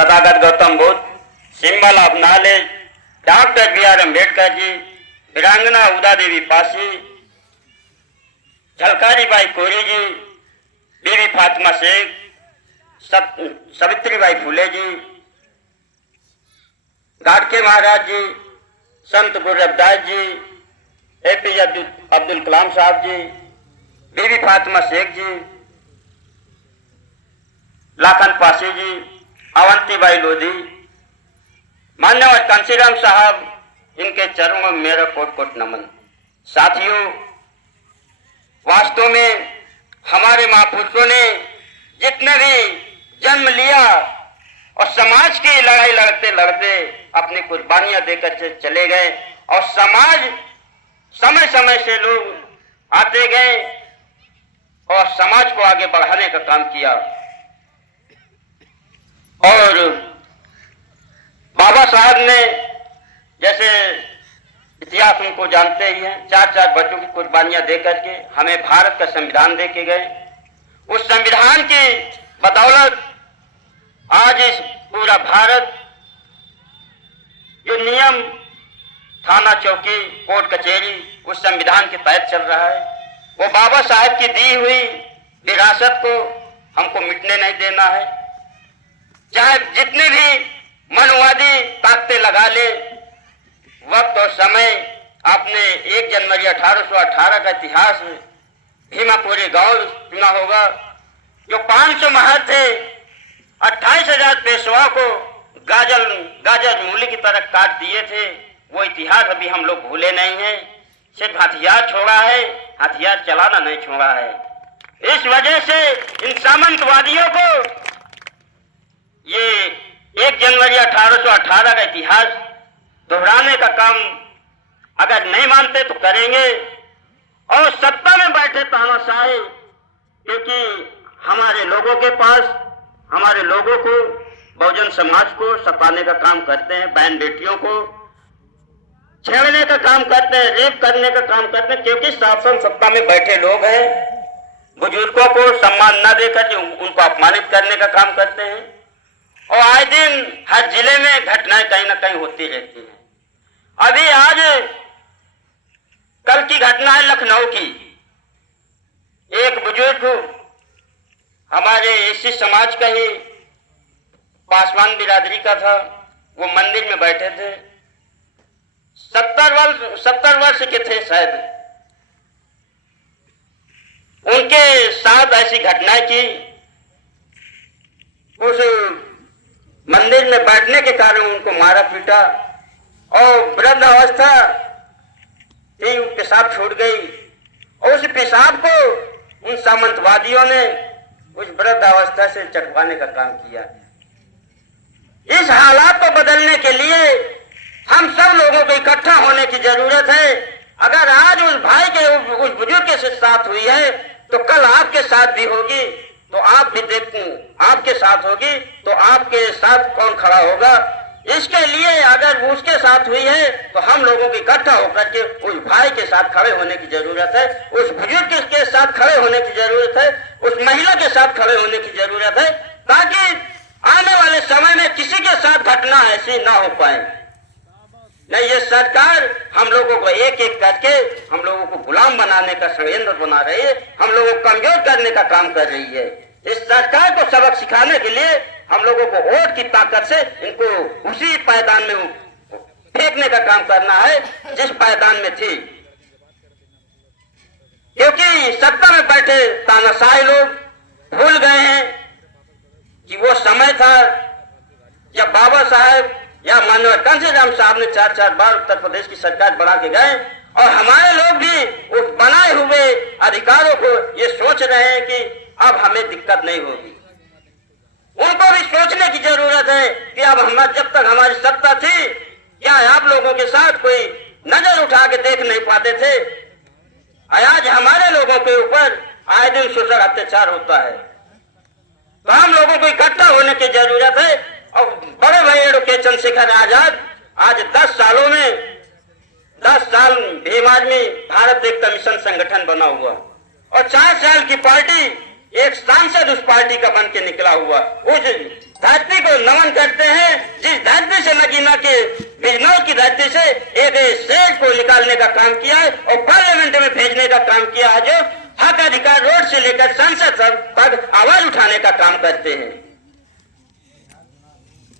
Tathagata Gautam Buddha, symbol of knowledge, doctor B R Ambedkar ji, वीरांगना Uda Devi Pasi, Jhalkari Bai Kori ji, Bibi Fatima Shaikh, Savitribai Phule ji, Gadge Maharaj ji, Sant Guru Ravidas ji, APJ Abdul Kalam Sahab ji, Bibi Fatima Sheikh जी, लाखन पासी जी, अवंतीबाई लोधी, मान्यवर कांशीराम साहब, इनके चरणों में मेरा कोट कोट नमन। साथियों, वास्तव में हमारे महापुरुषों ने जितने भी जन्म लिया और समाज की लड़ाई लड़ते लड़ते अपनी कुर्बानियां देकर चले गए और समाज समय समय से लोग आते गए और समाज को आगे बढ़ाने का काम किया। और बाबा साहब ने, जैसे इतिहास उनको जानते ही हैं, 4-4 बच्चों की कुर्बानियां देकर के हमें भारत का संविधान दे के गए। उस संविधान की बदौलत आज इस पूरा भारत जो नियम, थाना चौकी, कोर्ट कचहरी उस संविधान के तहत चल रहा है, वो बाबा साहब की दी हुई विरासत को हमको मिटने नहीं देना है। चाहे जितने भी मनवादी ताकतें लगा ले, वक्त और समय, आपने 1 जनवरी 1818 का इतिहास भीमापुरी गांव सुना होगा, जो 500 महल थे, 28,000 पेशवा को गाजर मूली की तरह काट दिए थे। वो इतिहास अभी हम लोग भूले नहीं हैं। सिर्फ हथियार छोड़ा है, हथियार चलाना नहीं छोड़ा है। इस वजह से इन सामंतवादियों को ये 1 जनवरी 1818 का इतिहास दोहराने का काम अगर नहीं मानते तो करेंगे। और सत्ता में बैठे तानाशाही, क्योंकि हमारे लोगों के पास, हमारे लोगों को, बहुजन समाज को सताने का काम करते हैं, बहन बेटियों को छेड़ने का काम करते हैं, रेप करने का काम करते हैं, क्योंकि शासन सत्ता में बैठे लोग हैं। बुजुर्गों को सम्मान न देकर उनको अपमानित करने का काम करते हैं। और आए दिन हर जिले में घटनाएं कहीं ना कहीं होती रहती हैं। अभी आज कल की घटना है लखनऊ की। एक बुजुर्ग हमारे एसी समाज का ही पासवान बिरादरी का था, वो मंदिर में बैठे थे, 70 वर्ष के थे शायद। उनके साथ ऐसी घटनाएं की, उस मंदिर में बैठने के कारण उनको मारा पीटा और वृद्ध अवस्था ही पेशाब छूट गई। और उस पेशाब को उन सामंतवादियों ने उस वृद्ध अवस्था से चटवाने का काम किया। इस हालात को बदलने के लिए हम सब लोगों को इकट्ठा होने की जरूरत है। अगर आज उस भाई के, उस बुजुर्ग के साथ हुई है, तो कल आपके साथ भी होगी, तो आप भी देखूं आपके साथ होगी, तो आपके साथ कौन खड़ा होगा। इसके लिए अगर उसके साथ हुई है तो हम लोगों को इकट्ठा होकर के उस भाई के साथ खड़े होने की जरूरत है, उस बुजुर्ग के साथ खड़े होने की जरूरत है, उस महिला के साथ खड़े होने की जरूरत है, ताकि आने वाले समय में किसी के साथ घटना ऐसी ना हो पाए। नहीं, ये सरकार हम लोगों को एक एक करके हम लोगों को गुलाम बनाने का षड्यंत्र बना रही है, हम लोगों को कमजोर करने का काम कर रही है। इस सरकार को सबक सिखाने के लिए हम लोगों को वोट की ताकत से इनको उसी पायदान में फेंकने का काम करना है जिस पायदान में थी। क्योंकि सत्ता में बैठे तानाशाही लोग भूल गए हैं कि वो समय था जब बाबा साहब या माननीय कांशीराम साहब ने 4-4 बार उत्तर प्रदेश की सरकार बना के गए, और हमारे लोग भी उस बनाए हुए अधिकारों को ये सोच रहे हैं कि अब हमें दिक्कत नहीं होगी। उनको भी सोचने की जरूरत है कि अब जब तक हमारी सत्ता थी, क्या आप लोगों के साथ कोई नजर उठा के देख नहीं पाते थे। आज हमारे लोगों के ऊपर आए दिन शोषण अत्याचार होता है, तो हम लोगों को इकट्ठा होने की जरूरत है। और बड़े भाई एडवोकेट चंद्रशेखर आजाद आज 10 सालों में 10 साल भीम आर्मी भारत एकता मिशन संगठन बना हुआ, और 4 साल की पार्टी एक सांसद उस पार्टी का बन के निकला हुआ। उस धरती को नमन करते हैं, जिस धरती से नगीना के बिजनौर की धरती से एक शेर को निकालने का काम किया है और पार्लियामेंट में भेजने का काम किया है, जो हक अधिकार रोड से लेकर संसद तक आवाज उठाने का काम करते हैं।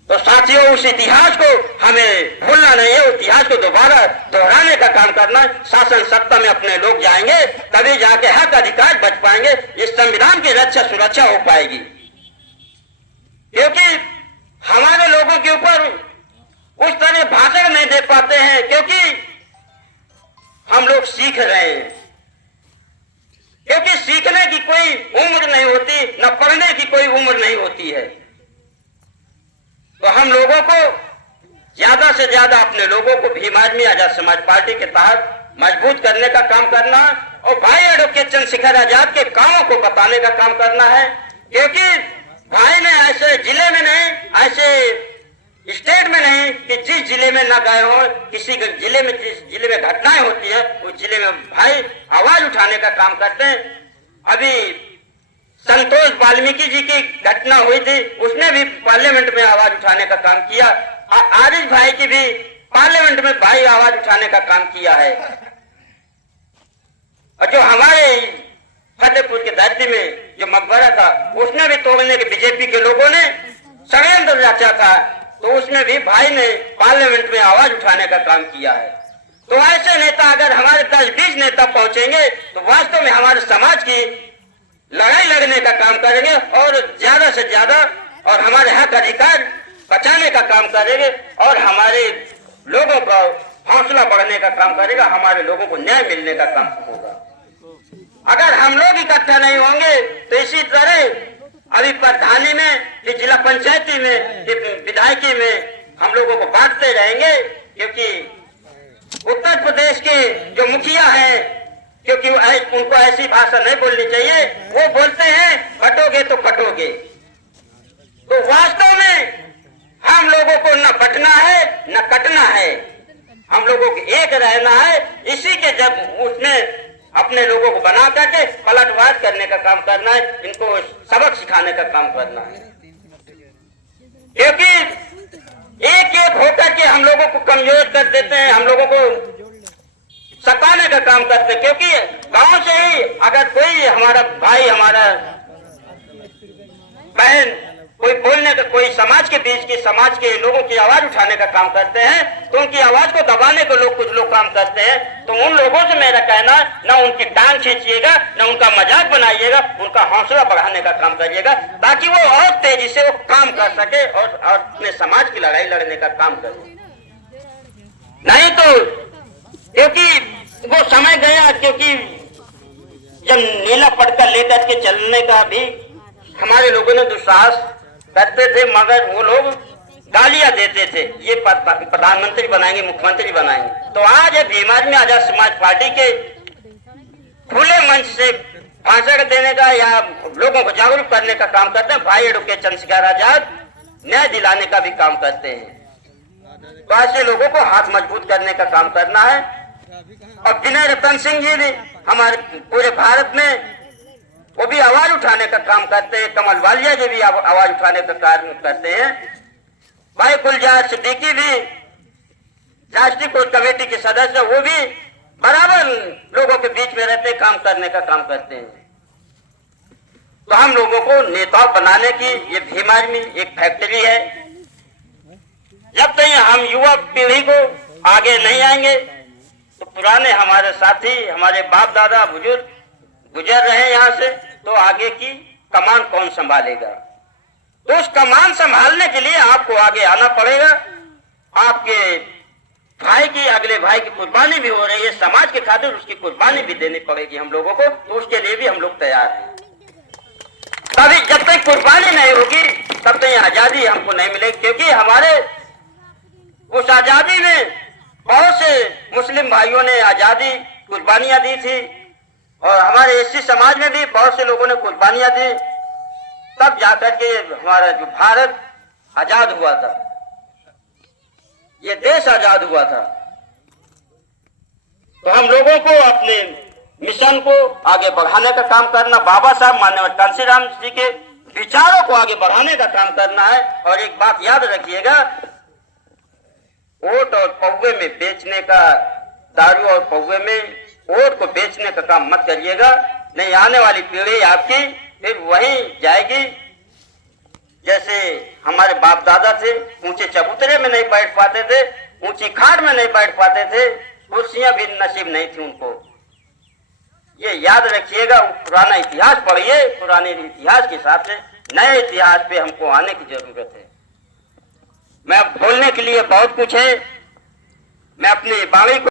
तो साथियों, उस इतिहास को हमें भूलना नहीं है, इतिहास को दोबारा दोहराने का काम करना। शासन सत्ता में अपने लोग जाएंगे तभी जाके हक अधिकार बच पाएंगे, इस संविधान की रक्षा सुरक्षा हो पाएगी। क्योंकि हमारे लोगों के ऊपर उस तरह भाषण नहीं दे पाते हैं, क्योंकि हम लोग सीख रहे हैं, क्योंकि सीखने की कोई उम्र नहीं होती, न पढ़ने की कोई उम्र नहीं होती है। तो हम लोगों को ज्यादा से ज्यादा अपने लोगों को भीम आर्मी आजाद समाज पार्टी के तहत मजबूत करने का काम करना और भाई एडवोकेट चंद्रशेखर आजाद के कामों को बताने का काम करना है। क्योंकि भाई ने ऐसे जिले में नहीं, ऐसे स्टेट में नहीं कि जिस जिले में न गए हो, किसी जिले में जिस जिले में घटनाएं होती है उस जिले में भाई आवाज उठाने का काम करते हैं। अभी संतोष वाल्मीकि जी की घटना हुई थी, उसने भी पार्लियामेंट में आवाज उठाने का काम किया। आरिफ भाई की भी पार्लियामेंट में भाई आवाज उठाने का काम किया है। और जो हमारे फतेहपुर की धरती में जो मकबरा था, उसने भी तोड़ने के बीजेपी के लोगों ने षड्यंत्र रचा था, तो उसमें भी भाई ने पार्लियामेंट में आवाज उठाने का काम किया है। तो ऐसे नेता अगर हमारे 10-20 नेता पहुंचेंगे तो वास्तव में हमारे समाज की लड़ाई लड़ने का काम करेंगे और ज्यादा से ज्यादा और हमारे हक अधिकार बचाने का काम करेंगे और हमारे लोगों का हौसला बढ़ने का काम करेगा, हमारे लोगों को न्याय मिलने का काम होगा। अगर हम लोग इकट्ठा नहीं होंगे तो इसी तरह अभी प्रधानी में कि जिला पंचायती में कि विधायकी में हम लोगों को बांटते रहेंगे। क्योंकि उत्तर प्रदेश के जो मुखिया हैं, क्योंकि उनको ऐसी भाषा नहीं बोलनी चाहिए, वो बोलते हैं बटोगे तो कटोगे। तो वास्तव में हम लोगों को न बटना है न कटना है, हम लोगों को एक रहना है। इसी के जब उसमें अपने लोगों को बना करके पलटवार करने का काम करना है, इनको सबक सिखाने का काम करना है। क्योंकि एक एक होकर के हम लोगों को कमजोर कर देते हैं, हम लोगों को सताने का काम करते हैं। क्योंकि गांव से ही अगर कोई हमारा भाई, हमारा बहन कोई बोलने का, कोई समाज के बीच की समाज के लोगों की आवाज उठाने का काम करते हैं, तो उनकी आवाज को दबाने को कुछ लोग काम करते हैं। तो उन लोगों से मेरा कहना, न उनकी टांग खींचिएगा, न उनका मजाक बनाइएगा, उनका हौसला बढ़ाने का काम करिएगा, ताकि वो और तेजी से वो काम कर सके और अपने समाज की लड़ाई लड़ने का काम करे। नहीं तो क्योंकि वो समय गया, क्योंकि जब नीला पटका लेकर के चलने का भी हमारे लोगों ने दुस्साहस करते थे, मगर वो लोग गालियां देते थे, ये प्रधानमंत्री बनाएंगे, मुख्यमंत्री बनाएंगे। तो आज भीम आर्मी आजाद समाज पार्टी के खुले मंच से भाषण देने का या लोगों को जागरूक करने का काम करते हैं। भाई एडवोकेट चंद्रशेखर आजाद न्याय दिलाने का भी काम करते हैं। तो ऐसे लोगों को हाथ मजबूत करने का काम करना है। और विनय रतन सिंह जी भी हमारे पूरे भारत में वो भी आवाज उठाने का काम करते हैं। कमल वालिया जी भी आवाज उठाने का काम करते हैं। भाई गुलजार सिद्दीकी भी राष्ट्रीय कोर कमेटी के सदस्य, वो भी बराबर लोगों के बीच में रहते काम करने का काम करते हैं। तो हम लोगों को नेता बनाने की ये भीम आर्मी एक फैक्ट्री है। जब तक हम युवा पीढ़ी को आगे नहीं आएंगे तो पुराने हमारे साथी, हमारे बाप दादा बुजुर्ग गुजर रहे यहाँ से, तो आगे की कमान कौन संभालेगा? तो उस कमान संभालने के लिए आपको आगे आना पड़ेगा। आपके भाई की, अगले भाई की कुर्बानी भी हो रही है, समाज के खातिर उसकी कुर्बानी भी देनी पड़ेगी हम लोगों को। तो उसके लिए भी हम लोग तैयार हैं। तभी जब तक कुर्बानी नहीं होगी तब तक आजादी हमको नहीं मिलेगी। क्योंकि हमारे उस आजादी में बहुत से मुस्लिम भाइयों ने आजादी कुर्बानियां दी थी और हमारे एससी समाज में भी बहुत से लोगों ने कुर्बानियां दी, तब जाकर के हमारा जो भारत आजाद हुआ था, ये देश आजाद हुआ था। तो हम लोगों को अपने मिशन को आगे बढ़ाने का काम करना, बाबा साहब माननीय कांशीराम जी के विचारों को आगे बढ़ाने का काम करना है। और एक बात याद रखिएगा, वोट और पौवे में बेचने का, दारू और पौवे में वोट को बेचने का काम मत करिएगा, नहीं आने वाली पीढ़ी आपकी फिर वहीं जाएगी। जैसे हमारे बाप दादा थे, ऊंचे चबूतरे में नहीं बैठ पाते थे, ऊंची खाट में नहीं बैठ पाते थे, कुर्सियां भी नसीब नहीं थी उनको। ये याद रखिएगा, पुराना इतिहास पढ़िए, पुराने इतिहास के हिसाब से नए इतिहास पे हमको आने की जरूरत है। मैं बोलने के लिए बहुत कुछ है, मैं अपनी वाणी को